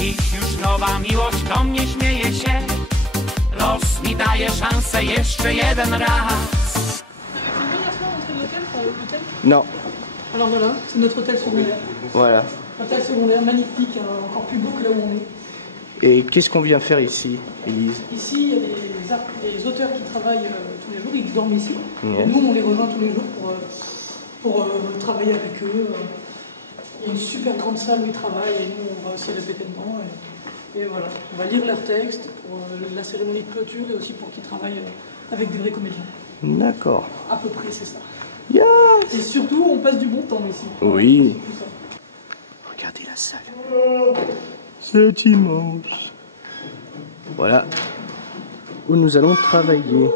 Dziś już nowa miłość do mnie śmieje się. Los mi daje szansę jeszcze jeden raz. Non. Alors voilà, c'est notre hôtel secondaire. Voilà. Hôtel secondaire magnifique, encore plus beau que là où on est. Et qu'est-ce qu'on vient faire ici, Élise? Ici, il y a des auteurs qui travaillent tous les jours, ils dorment ici. Yes. Et nous, on les rejoint tous les jours pour travailler avec eux. Il y a une super grande salle où ils travaillent et nous, on va aussi répéter dedans. Et voilà, on va lire leurs textes pour la cérémonie de clôture et aussi pour qu'ils travaillent avec des vrais comédiens. D'accord. À peu près, c'est ça. Yes. Et surtout, on passe du bon temps ici. Oui. Regardez la salle. C'est immense. Voilà où nous allons travailler.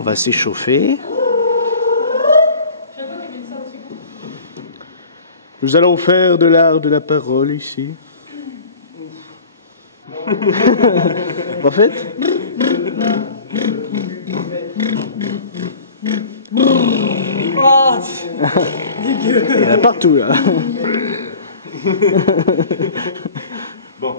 On va s'échauffer. Nous allons faire de l'art de la parole ici. En fait, Oh, dégueu. il y en a partout là. Bon.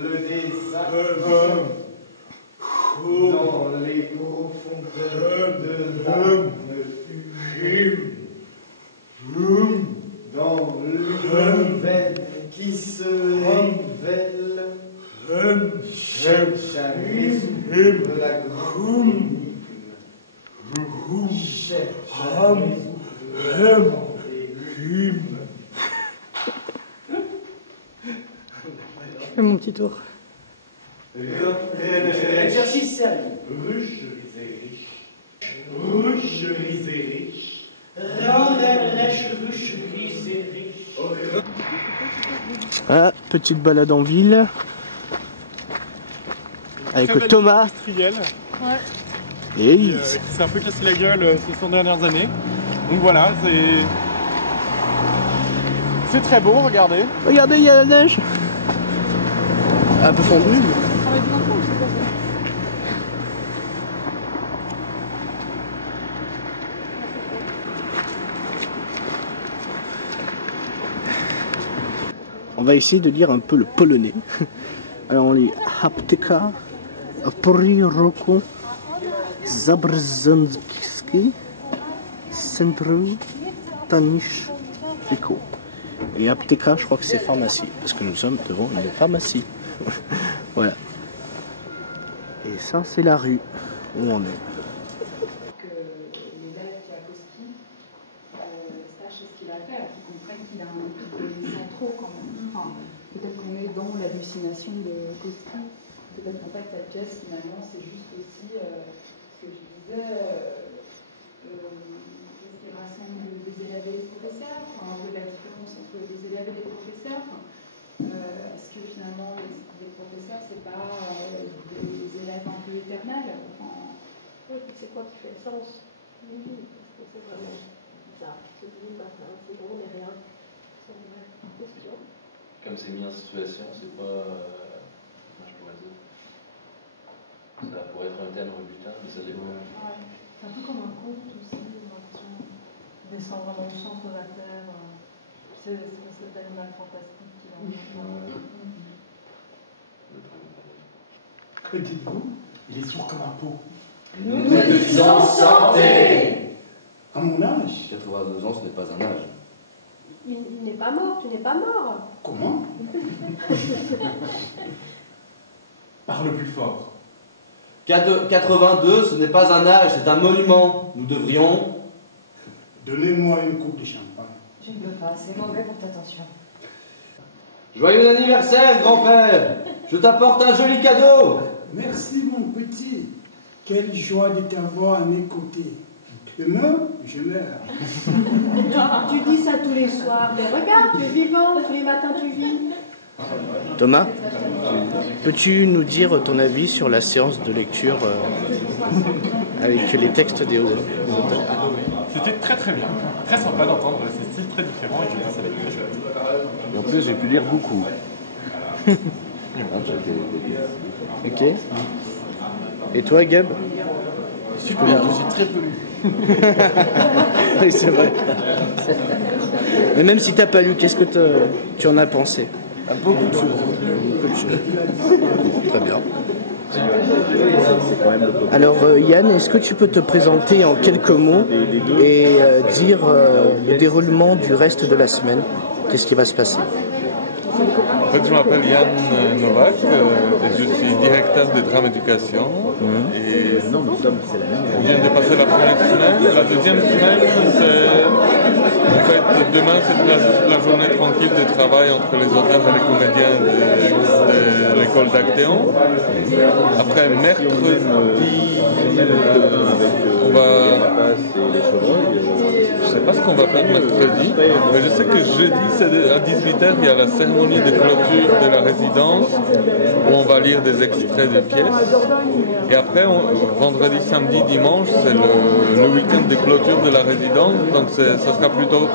Le désastre dans les profondeurs de l'âme dans l'une veine qui se révèle cherche à résoudre la grande énigme cherche à résoudre Fais mon petit tour. Exercice sérieux. Rucherie riche. Ah, petite balade en ville avec Thomas Industriel, et qui Élise. s'est un peu cassé la gueule ces 100 dernières années. Donc voilà, c'est très beau, regardez. Regardez, il y a la neige. Un peu fondue. On va essayer de lire un peu le polonais. Alors on lit Apteka, Poriroko, Zabrzanski, Centrum, Tanish, Fiko. Et Apteka, je crois que c'est pharmacie, parce que nous sommes devant une pharmacie. Voilà. Et ça, c'est la rue où on est. Que l'élève qui a Koski sache ce qu'il a à faire, qu'il comprenne qu'il a un truc de centraux quand même. Enfin, peut-être qu'on est dans l'hallucination de Koski. Peut-être qu'en fait, la pièce, finalement, c'est juste aussi ce que je disais, qu'est-ce qui rassemble des élèves et des professeurs, enfin, de la différence entre des élèves et des professeurs. Est-ce que finalement les professeurs c'est pas des élèves un peu éternels? Oui, c'est quoi qui fait le sens? Oui, parce que c'est vraiment bizarre. C'est vraiment des rien. C'est une vraie question. Comme c'est mis en situation, c'est pas. Comment je pourrais dire? Ça pourrait être un thème rebutant, mais ça l'est pas. Ouais. C'est un peu comme un conte aussi, j'ai l'impression. Descend vraiment au centre de la terre. C'est cet animal fantastique qui en Que dites-vous? Il est sourd comme un pot. Nous disons santé. À mon âge. 82 ans, ce n'est pas un âge. Il n'est pas mort, tu n'es pas mort. Comment? Parle plus fort. 82, ce n'est pas un âge, c'est un monument. Nous devrions. Donnez-moi une coupe de champagne. Je ne peux pas, c'est mauvais pour ta tension. Joyeux anniversaire, grand-père! Je t'apporte un joli cadeau! Merci, mon petit. Quelle joie de t'avoir à mes côtés. Demain, je meurs. Tu dis ça tous les soirs, mais regarde, tu es vivant, tous les matins tu vis. Thomas, Peux-tu nous dire ton avis sur la séance de lecture avec les textes des auteurs? C'était très très bien, très sympa d'entendre ces styles très différents et je pense que ça va être très chouette. Et en plus, j'ai pu lire beaucoup. Ok. Et toi, Gab? Super, j'ai très peu lu. Oui, c'est vrai. Mais même si t'as pas lu, qu'est-ce que tu en as pensé? Beaucoup de choses. Très bien. Alors Yann, est-ce que tu peux te présenter en quelques mots et dire le déroulement du reste de la semaine? Qu'est-ce qui va se passer? En fait, je m'appelle Yann Novak et je suis directeur de Drame Éducation. Et on vient de passer la première semaine. La deuxième semaine, en fait, demain, c'est la journée tranquille de travail entre les auteurs et les comédiens de l'école d'Actéon. Après, mercredi, on va... Je ne sais pas ce qu'on va faire mercredi, mais je sais que jeudi, à 18h, il y a la cérémonie de clôture de la résidence où on va lire des extraits de pièces. Et après, vendredi, samedi, dimanche, c'est le week-end de clôture de la résidence. Donc ça sera plutôt,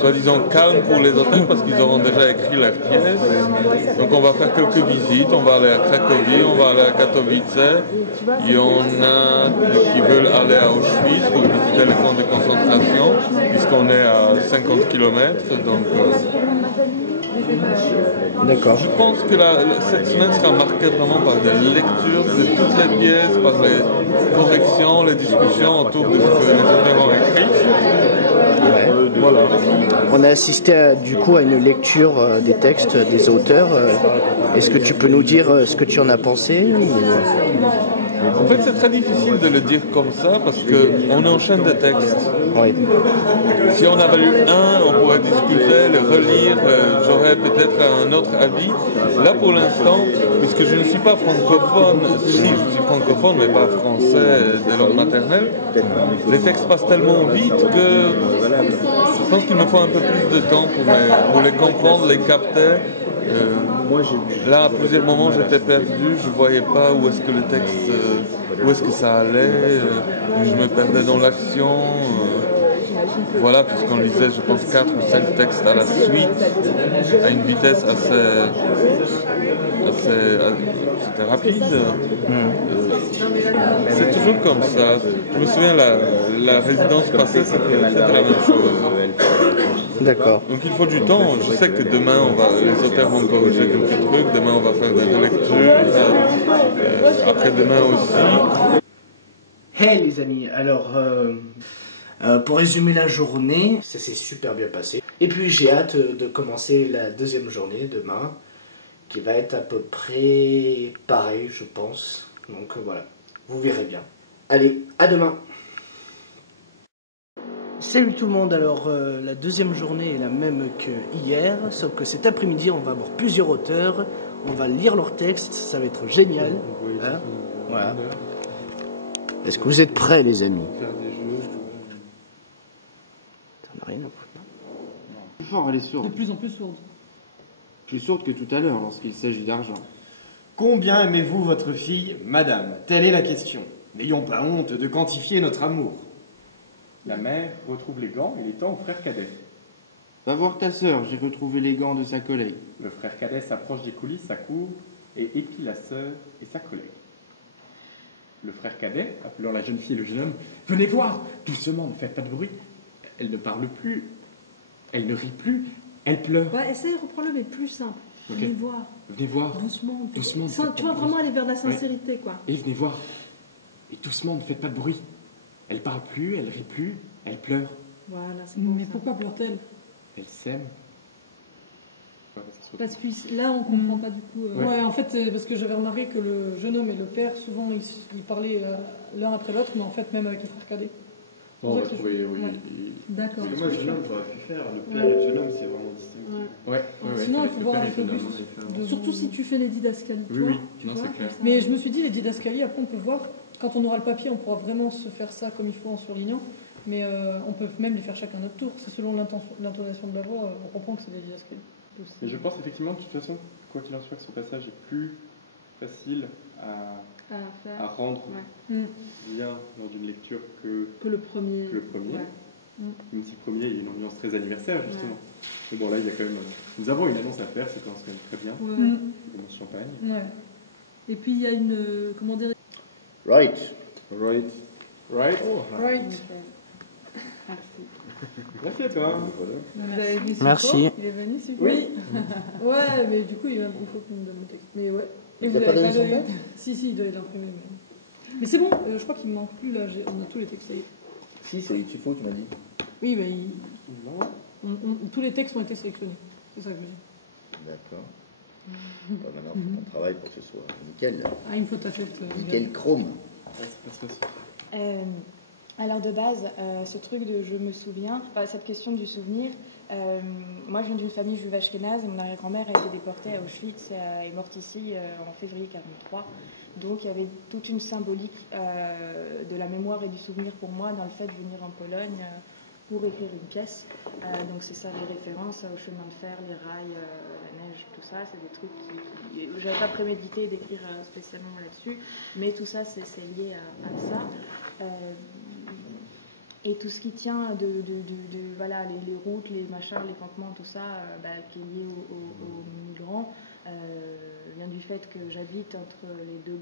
soi-disant, calme pour les auteurs parce qu'ils auront déjà écrit leurs pièces. Donc on va faire quelques visites. On va aller à Cracovie, on va aller à Katowice. Il y en a qui veulent aller à Auschwitz pour visiter les camps de concentration, puisqu'on est à 50 km. Donc, d'accord. Je pense que cette semaine sera marquée vraiment par des lectures de toutes les pièces, par les corrections, les discussions autour de ce que les auteurs ont écrit. Ouais. Voilà. On a assisté du coup à une lecture des textes des auteurs. Est-ce que tu peux nous dire ce que tu en as pensé En fait, c'est très difficile de le dire comme ça parce qu'on enchaîne des textes. Oui. Si on avait lu un, on pourrait discuter, le relire, j'aurais peut-être un autre avis. Là, pour l'instant, puisque je ne suis pas francophone, si je suis francophone, mais pas français de langue maternelle, les textes passent tellement vite que je pense qu'il me faut un peu plus de temps pour les comprendre, les capter. Là, à plusieurs moments, j'étais perdu, je ne voyais pas où est-ce que le texte, où est-ce que ça allait, je me perdais dans l'action. Voilà, puisqu'on lisait, je pense, 4 ou 5 textes à la suite, à une vitesse assez rapide. C'est toujours comme ça. Je me souviens, la résidence passée, c'était la même chose. D'accord. Donc il faut du temps. Je sais que demain, les auteurs vont corriger quelques trucs. Demain, on va faire des relectures. Après-demain aussi. Hey les amis, alors pour résumer la journée, ça s'est super bien passé. Et puis j'ai hâte de commencer la deuxième journée demain, qui va être à peu près pareil, je pense. Donc voilà, vous verrez bien. Allez, à demain. Salut tout le monde, alors la deuxième journée est la même que hier, sauf que cet après-midi on va avoir plusieurs auteurs, on va lire leurs textes, ça va être génial. Hein, voilà. Est-ce que vous êtes prêts les amis? T'en as rien à foutre. Plus fort, elle est sourde. De plus en plus sourde. Plus sourde que tout à l'heure lorsqu'il s'agit d'argent. Combien aimez-vous votre fille, madame? Telle est la question. N'ayons pas honte de quantifier notre amour. La mère retrouve les gants et les tend au frère cadet. Va voir ta sœur, j'ai retrouvé les gants de sa collègue. Le frère cadet s'approche des coulisses à court et épie la sœur et sa collègue. Le frère cadet, appelant la jeune fille et le jeune homme, « Venez voir, doucement, ne faites pas de bruit. Elle ne parle plus, elle ne rit plus, elle pleure. » Ouais, essaye de reprendre-le, mais plus simple. Okay. Venez voir. Venez voir. Doucement. Doucement. Tu vois, vraiment aller vers la sincérité, quoi. Et venez voir. Et doucement, ne faites pas de bruit. Elle parle plus, elle rit plus, elle pleure. Voilà, c'est bon. Mais pourquoi pleure-t-elle? Elle s'aime. Parce que là, on comprend pas du coup. Ouais, en fait, parce que j'avais remarqué que le jeune homme et le père, souvent, ils parlaient l'un après l'autre, mais en fait, même avec les frères cadets. On va trouver, oui. Ouais. D'accord. Moi, le jeune homme, j'aurais pu faire. Le père et le jeune homme, c'est vraiment distinct. Ouais. Sinon, il faut voir avec Auguste. Surtout si tu fais les didascalies. Oui, non, c'est clair. Mais je me suis dit, les didascalies, après, on peut voir, quand on aura le papier, on pourra vraiment se faire ça comme il faut en surlignant. Mais on peut même les faire chacun notre tour. C'est selon l'intonation de la voix, on comprend que c'est des didascalies. possible. Et je pense effectivement, de toute façon, quoi qu'il en soit, que ce passage est plus facile à rendre bien lors d'une lecture que le premier. Ouais. Même si le premier, il y a une ambiance très anniversaire, justement. Mais bon, là, il y a quand même... Nous avons une annonce à faire, ça commence quand même très bien. Ouais. Commence champagne. Ouais. Et puis, il y a une... comment dire... Right. Oh, right. Merci. Merci à toi. Vous avez vu Sucro? Merci. Il est venu, Sucro? Oui. Ouais, mais du coup, il faut qu'on me donne le texte. Mais ouais. Et Il vous n'a pas l'avez donné son donné? texte? Si, il doit l'imprimer. Mais c'est bon, je crois qu'il me manque plus là. On a tous les textes, ça y est. Si, c'est Tufo, tu m'as dit. Oui, mais tous les textes ont été sélectionnés. C'est ça que je dis. D'accord. Maintenant, il faut qu'on travaille pour que ce soit nickel. Ah, il me faut ta tête. Nickel chrome. Alors de base, ce truc de je me souviens, cette question du souvenir, moi je viens d'une famille juive ashkénaze et mon arrière-grand-mère a été déportée à Auschwitz et est morte ici en février 1943. Donc il y avait toute une symbolique de la mémoire et du souvenir pour moi dans le fait de venir en Pologne pour écrire une pièce. Donc c'est ça les références au chemin de fer, les rails, la neige, tout ça, c'est des trucs qui j'avais pas prémédité d'écrire spécialement là-dessus, mais tout ça c'est lié à ça. Et tout ce qui tient de voilà, les routes, les machins, les campements, tout ça, qui est lié aux migrants, vient du fait que j'habite entre les deux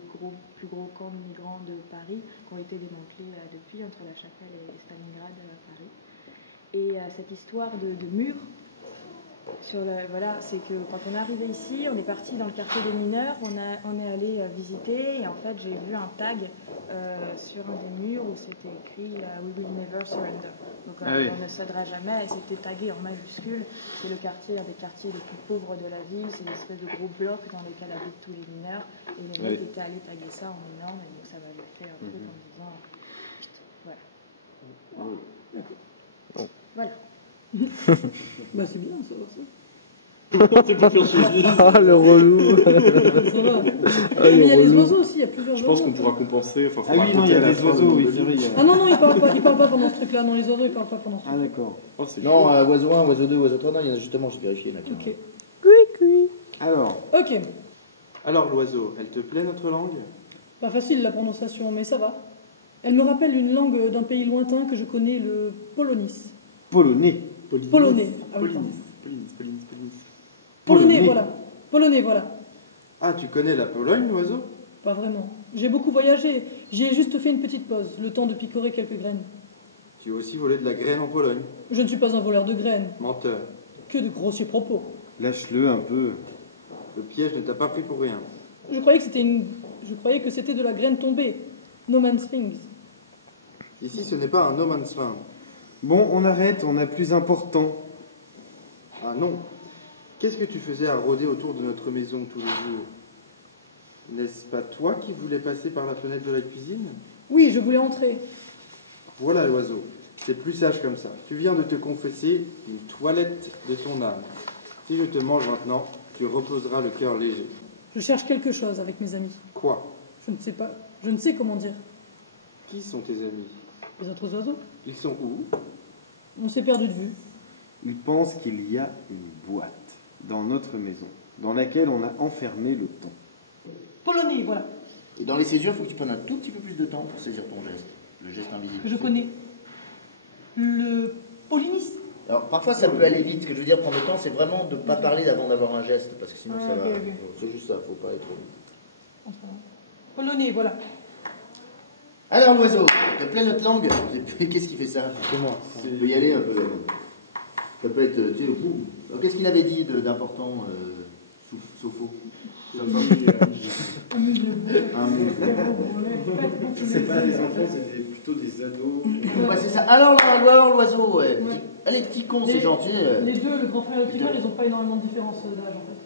plus gros camps de migrants de Paris, qui ont été démantelés depuis, entre la Chapelle et Stalingrad à Paris. Et cette histoire de mur, voilà, c'est que quand on est arrivé ici, on est parti dans le quartier des mineurs, on est allé visiter, et en fait j'ai vu un tag sur un des murs où c'était écrit We will never surrender. Donc on ne cédera jamais, et c'était tagué en majuscule. C'est un des quartiers les plus pauvres de la ville, c'est une espèce de gros bloc dans lequel habitent tous les mineurs, et les mecs étaient allés taguer ça en énorme, et donc ça m'avait fait un truc en me disant voilà. Bah c'est bien, ça va ça. Ah, le relou. Ça va. Mais il y a les oiseaux aussi, il y a plusieurs oiseaux. Je pense qu'on pourra compenser. Ah oui, non, il y a des oiseaux, oui, c'est vrai. Ah non, ils parlent pas pendant ce truc-là. Non, les oiseaux, ils parlent pas pendant ce truc-là. Ah d'accord. Oh, non, oiseau 1, oiseau 2, oiseau 3, non, il y en a justement, j'ai vérifié là. Ok. Alors. Ok. Alors l'oiseau, elle te plaît notre langue? Pas facile la prononciation, mais ça va. Elle me rappelle une langue d'un pays lointain que je connais, le polonis. Polonais. Polonais. Ah oui, Polonais, voilà. Polonais, voilà. Ah, tu connais la Pologne, l'oiseau? Pas vraiment. J'ai beaucoup voyagé. J'y ai juste fait une petite pause, le temps de picorer quelques graines. Tu as aussi volé de la graine en Pologne? Je ne suis pas un voleur de graines. Menteur. Que de grossiers propos. Lâche-le un peu. Le piège ne t'a pas pris pour rien. Je croyais que c'était de la graine tombée. No man's things. Ici, ce n'est pas un no man's land. Bon, on arrête, on a plus important. Ah non. Qu'est-ce que tu faisais à rôder autour de notre maison tous les jours? N'est-ce pas toi qui voulais passer par la fenêtre de la cuisine? Oui, je voulais entrer. Voilà l'oiseau. C'est plus sage comme ça. Tu viens de te confesser une toilette de ton âme. Si je te mange maintenant, tu reposeras le cœur léger. Je cherche quelque chose avec mes amis. Quoi? Je ne sais pas. Je ne sais comment dire. Qui sont tes amis? Les autres oiseaux. Ils sont où? On s'est perdu de vue. Il pense qu'il y a une boîte dans notre maison, dans laquelle on a enfermé le temps. Polonais, voilà. Et dans les césures, il faut que tu prennes un tout petit peu plus de temps pour saisir ton geste. Le geste invisible. Que je connais. Le polinis. Alors, parfois, ça peut aller vite. Ce que je veux dire, prendre le temps, c'est vraiment de ne pas parler avant d'avoir un geste, parce que sinon, ça va. Ok. C'est juste ça, il ne faut pas être. Polonais, voilà. Alors, l'oiseau, te plaît notre langue? Qu'est-ce qui fait ça? Comment? On peut y aller un peu. Ça peut être, tu sais, fou. Alors, qu'est-ce qu'il avait dit d'important, Sopho? C'est pas des enfants, c'est plutôt des ados. Ouais, c'est ça. Alors l'oiseau, ouais. Allez, petit con, c'est gentil. Les deux, le grand frère et le petit frère, ils n'ont pas énormément de différence d'âge en fait.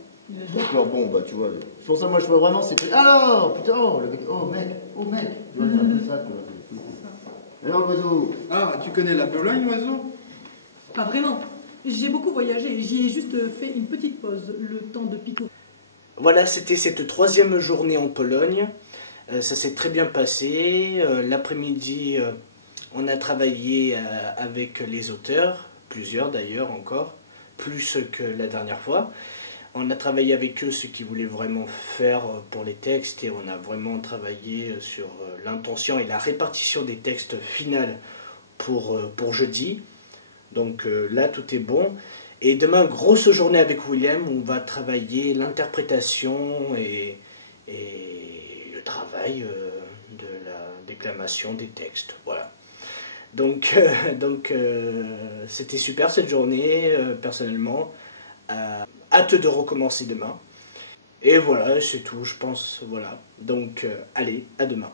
D'accord, bon, bah tu vois. C'est pour ça, moi je vois vraiment, c'est. Alors, putain, oh mec. Tu vois, c'est un peu ça, tu vois. Alors l'oiseau. Ah, tu connais la Pologne, l'oiseau? Pas vraiment. J'ai beaucoup voyagé. J'y ai juste fait une petite pause, le temps de picorer. Voilà, c'était cette 3e journée en Pologne. Ça s'est très bien passé. L'après-midi, on a travaillé avec les auteurs, plusieurs d'ailleurs encore, plus que la dernière fois. On a travaillé avec eux ce qu'ils voulaient vraiment faire pour les textes et on a vraiment travaillé sur l'intention et la répartition des textes finales pour jeudi. Donc là, tout est bon. Et demain, grosse journée avec William, on va travailler l'interprétation et le travail de la déclamation des textes. Voilà. Donc c'était super cette journée, personnellement. Hâte de recommencer demain. Et voilà, c'est tout, je pense. Voilà. Donc, allez, à demain.